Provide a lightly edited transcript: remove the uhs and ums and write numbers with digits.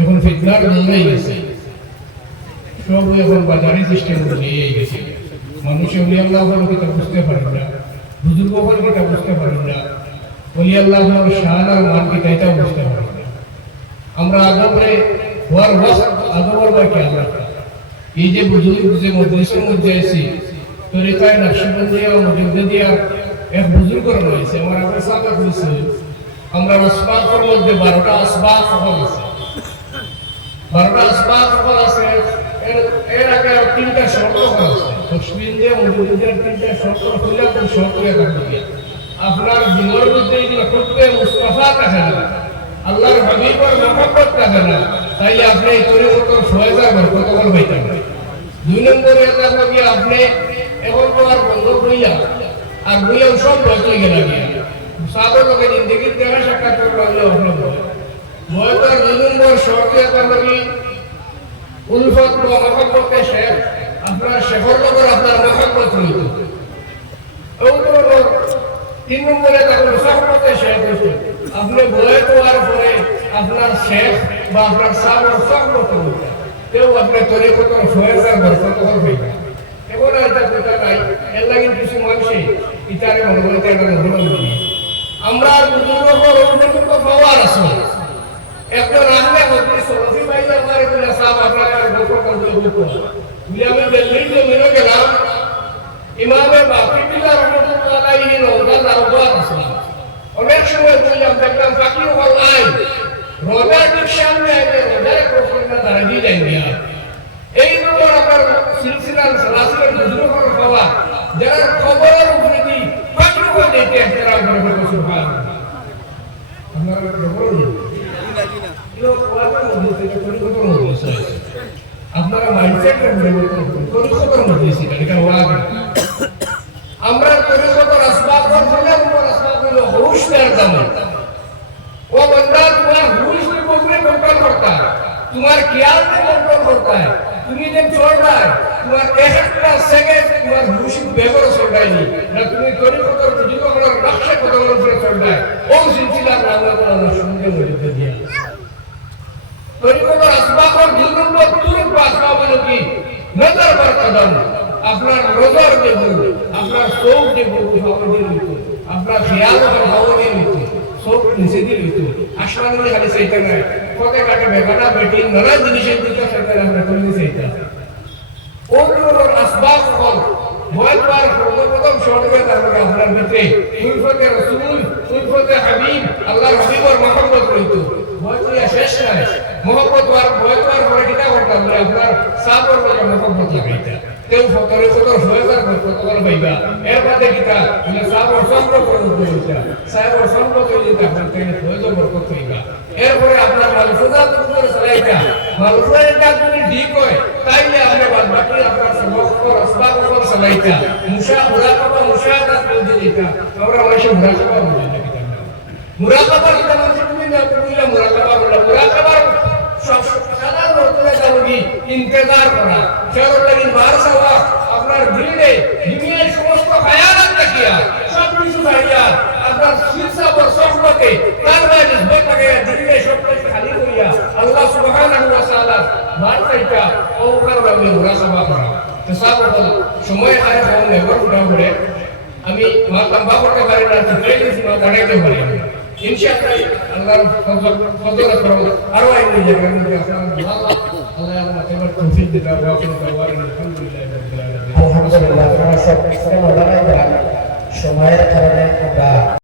এখন ফিতনার দৌড়াই গেছে, সব এখন বাজারি সিস্টেম নিয়ে গেছে। মানুষ অলি আল্লাহ কিতা বুঝতে পারেন না, বুজুর্গ কিতা বুঝতে পারেন না, অলি আল্লাহ শান আর মান কিতা এটাও বুঝতে পারেন না। আমরা আগরে হওয়ার আগর বাকি আমরা এই যে বুজুর্গ যে মজলিসের মধ্যে আছি তরিকায় নকশবন্দিয়া ও মুজাদ্দিদিয়া এক বুজুর্গ রয়েছে, আমার আগে সাথে বলছে আমরা আসবাবের মধ্যে 12টা আসবাব আছে, 12টা আসবাব আছে। এর আগে 3টা শর্ত আছে, তসবিন্দে মুজাদ্দিদের 3টা শর্ত হইলে কোন শর্ত থাকে আপনার দিনের মধ্যে এই করতে মুস্তাফা থাকে না, আল্লাহর হাবিবের মহব্বত থাকে না, তাইলে আপনি এই তরিকতর ফয়জা বরকত পাইতে পারেন। 2 নম্বরে এটা হবে আপনি এখন তো আর বন্ধ হইয়া আর বইয়া সব বসে গেল গিয়া সাবর লোকের জিন্দগির দেখা সাক্ষাৎ করলে অসম্ভব হয় তো। 2 নম্বর শর্ত এটা হবে উলফত বা মহব্বতে শেখ, আপনার শেখর লোকের আপনার মহব্বত হইত। 3 নম্বরে তারপর সহবতে শেখ হইত, আপনি বলে তোয়ার পরে আপনার শেখ বা আপনার সাবর সহবত হইত, কেউ আপনি তরিকতর ফয়জা বরকত হইবে। এখন এটা কথা নাই, এর লাগি কিছু মানুষে ইতারে মনে করে এটা ভুল দিই। আমরা বুজুর্গ পাওয়ার আছে, একজন আহলে হাদিস সলফি ভাই আমার এগুলা সাহেব আপনারা গল্প করতে হতো বলে আমি দিল্লির জমিনে গেলাম, ইমামে বাকিবিল্লাহ রাহমাতুল্লাহ আলাইহি রওজা দারবার আছে। অনেক সময় বললাম দেখলাম বাকি হল আইন রোজার ঠিক সামনে আইলে রোজার প্রশ্নটা দাঁড়িয়ে যাই গিয়া এই নম্বর আমার সিলসিলার সালাসিলের বুজুর্গ পাওয়া যারা খবরের উপরে দি বাকি হল দিতে একটা করে সুবহানাল্লাহ। আপনারা খবর আপনারা মাইন্ডসেট পরিবর্তন আমরা পরিবর্তন আসবাব হলো হুশিয়ার জামান ও बंदा तुम्हारा हुश में बोलने कंट्रोल करता है, तुम्हारे ख्याल में कंट्रोल करता है। तुम्हें जब छोड़ रहा है तुम्हारा एक सेकंड तुम्हारा हुश बेगर छोड़ रहा है ना, तुम्हें कोई पकड़ बुझी को बड़ा लक्ष्य पकड़ कर छोड़ रहा है। वो सिलसिला नाम का सुन के मुझे दिया तरीकों असबाब और जुल्म को तुरंत असबाब की नजर पर कदम अपना नजर देखो, अपना सोच देखो, अपना ख्याल और हवा देखो, सोच निसे देखो। आसमान में खाली सही है कोते काटे बेगाना बेटी नाना जिनिस दिखा सकते हैं अपने कोई सही है और असबाब को बहुत बार प्रथम छोड़ के दांगे अपना मित्र उल्फते रसूल उल्फते हबीब अल्लाह हबीब और मोहब्बत रहितो बहुत या शेष है मोहब्बत वार बहुत बार बड़े किताब पढ़ता है अपना साबर को मोहब्बत लगाईता ते फतरे को तो होएगा फतरे भाईगा ए बातें किताब ये साबर संग को होता साबर संग को होता अपन के होएगा बरकत होएगा এর পরে আপনার মালফুজা করে চালাইতা মালফুজা যদি ঠিক হয় তাইলে আপনি বাদ বাকি আপনার সবক ও আসবাব ও চালাইতা মুরাকাবা মুশাহাদাত বলতে দিতা আমরা মাসে মুরাকাবা বলি না কিতাব মুরাকাবা কিতাব তুমি না কইলা মুরাকাবা বলা মুরাকাবার সব সাধারণ অর্থে জানি ইন্তজার করা কেবল লাগি মার সাওয়া আপনার দিলে দুনিয়ার সমস্ত খায়ালাত দেখিয়া সব কিছু ছাড়িয়া আপনার শিরসা ও সহবতে কালবা নিসবত করে দিলে সব কিছু খালি করিয়া আল্লাহ সুবহানাহু ওয়া তাআলা মারফাইতা ও কারবা মুরাকাবা করা তাসাবুল সময় আয় ফোন নেবার উঠা করে আমি মা লম্বা করতে পারি না ট্রেনিং মা দাঁড়াইতে পারি ইনশাআল্লাহ আল্লাহর ফজল করো আরো আইনি জায়গা মধ্যে আপনারা আল্লাহ আমাকে তৌফিক দিতে ওয়া আলহামদুলিল্লাহ রাব্বিল আলামিন। আলহামদুলিল্লাহ। সময়ের কারণে আমরা